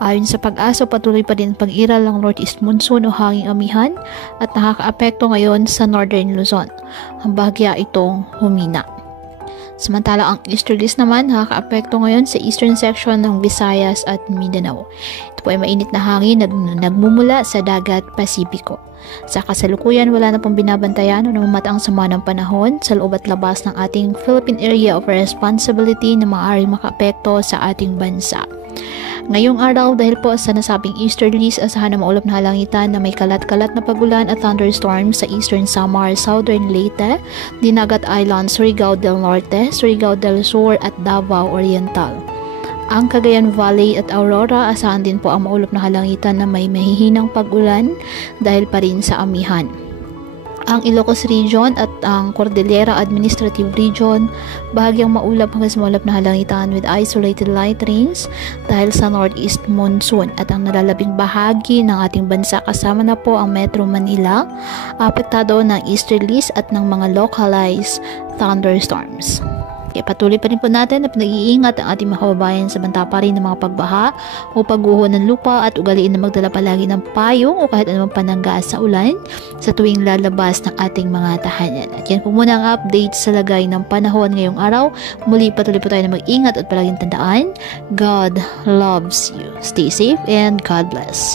Ayon sa Pag-asa, patuloy pa din pag-iral ng northeast monsoon o hanging amihan at nakakaapekto ngayon sa northern Luzon. Ang bahagya itong humina. Samantala, ang easterlies naman nakakaapekto ngayon sa eastern section ng Visayas at Mindanao. Ito po ay mainit na hangin na nagmumula sa dagat Pasipiko. Sa kasalukuyan, wala na pong binabantayan o namamataang sama ng panahon sa loob at labas ng ating Philippine Area of Responsibility na maaaring makaapekto sa ating bansa. Ngayong araw, dahil po sa nasabing easterlies, asahan na maulap na halangitan na may kalat-kalat na pagulan at thunderstorms sa eastern Samar, southern Leyte, Dinagat Island, Surigao del Norte, Surigao del Sur at Davao Oriental. Ang Cagayan Valley at Aurora, asahan din po ang maulap na halangitan na may mahihinang pag-ulan dahil pa rin sa amihan. Ang Ilocos Region at ang Cordillera Administrative Region, bahagyang maulap hanggang sa maulap na halangitan with isolated light rains dahil sa northeast monsoon, at ang nalalabing bahagi ng ating bansa kasama na po ang Metro Manila, apektado ng easterlies at ng mga localized thunderstorms. Kaya patuloy pa rin po natin na pinag-iingat ang ating mga kababayan sa banta pa rin ng mga pagbaha o pagguho ng lupa, at ugaliin na magdala palagi ng payong o kahit anumang panangga sa ulan sa tuwing lalabas ng ating mga tahanan. At yan po muna ang update sa lagay ng panahon ngayong araw. Muli patuloy po tayo na mag-ingat at palaging tandaan, God loves you. Stay safe and God bless.